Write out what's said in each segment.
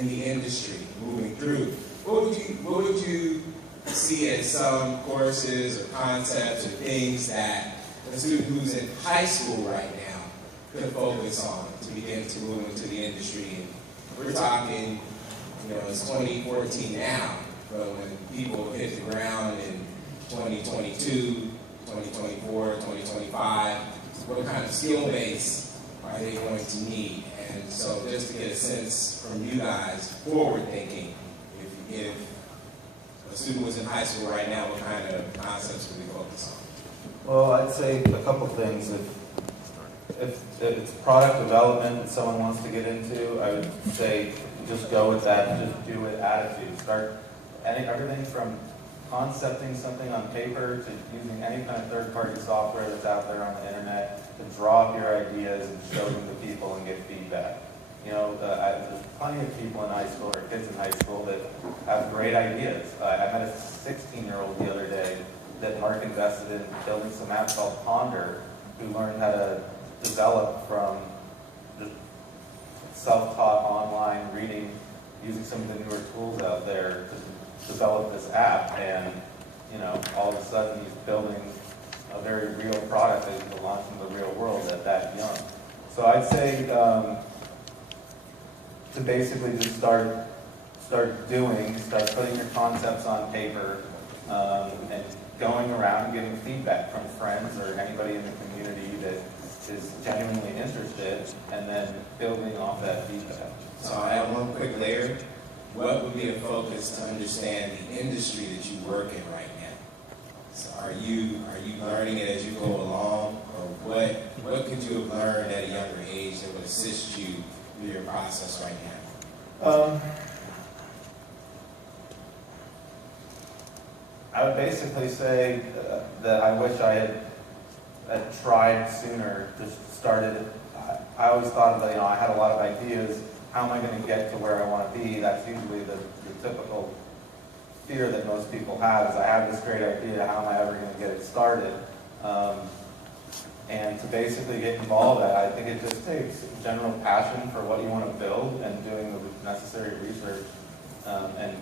in the industry, moving through, what would you see as some courses or concepts or things that a student who's in high school right now could focus on to begin to move into the industry? And we're talking, it's 2014 now, but when people hit the ground in 2022, 2024, 2025, what kind of skill base are they going to need? And so just to get a sense from you guys, forward thinking, if a student was in high school right now, what kind of concepts would they focus on? Well, I'd say a couple things. If it's product development that someone wants to get into, I would say just go with that, just do it attitude. Start everything from concepting something on paper to using any kind of third-party software that's out there on the internet to draw up your ideas and show them to people and get feedback. There's plenty of people in high school or kids in high school that have great ideas. I met a 16-year-old the other day that Mark invested in building some app called Ponder, who learned how to develop from just self-taught online reading, using some of the newer tools out there to develop this app, and all of a sudden he's building a very real product that he can launch in the real world at that young. So I'd say to basically just start putting your concepts on paper, and going around and getting feedback from friends or anybody in the community that is genuinely interested, and then building off that feedback. So I'll add one quick layer. What would be a focus to understand the industry that you work in right now? So are you learning it as you go along, or what could you have learned at a younger age that would assist you through your process right now? I would basically say that I wish I had tried sooner, just started. I always thought about, I had a lot of ideas. How am I going to get to where I want to be? That's usually the typical fear that most people have, is I have this great idea, how am I ever going to get it started? And to basically get involved, I think it just takes general passion for what you want to build and doing the necessary research and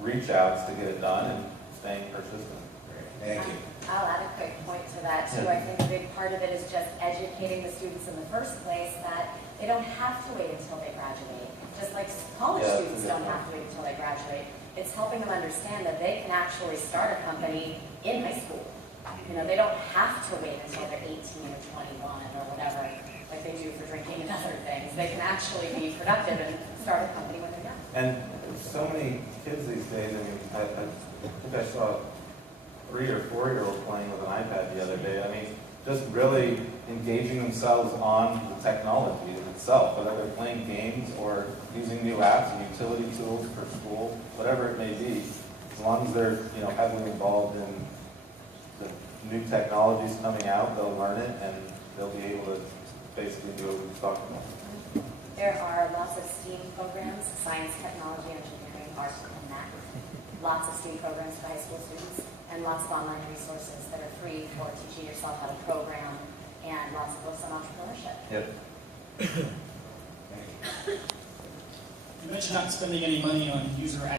reach outs to get it done and staying persistent. Thank you. I'll add a quick point to that too. I think a big part of it is just educating the students in the first place that they don't have to wait until they graduate. Just like college students don't have to wait until they graduate. It's helping them understand that they can actually start a company in high school. They don't have to wait until they're 18 or 21 or whatever, like they do for drinking and other things. They can actually be productive and start a company when they're young. And so many kids these days, I think I saw a 3 or 4-year-old playing with an iPad the other day. Just really engaging themselves on the technology itself, whether they're playing games or using new apps and utility tools for school, whatever it may be. As long as they're heavily involved in the new technologies coming out, they'll learn it and they'll be able to basically do what we've talked about. There are lots of STEAM programs: science, technology, engineering, art, and math. Lots of STEAM programs for high school students, and lots of online resources that are free for teaching yourself how to program, and lots of books on entrepreneurship. Yep. You mentioned not spending any money on user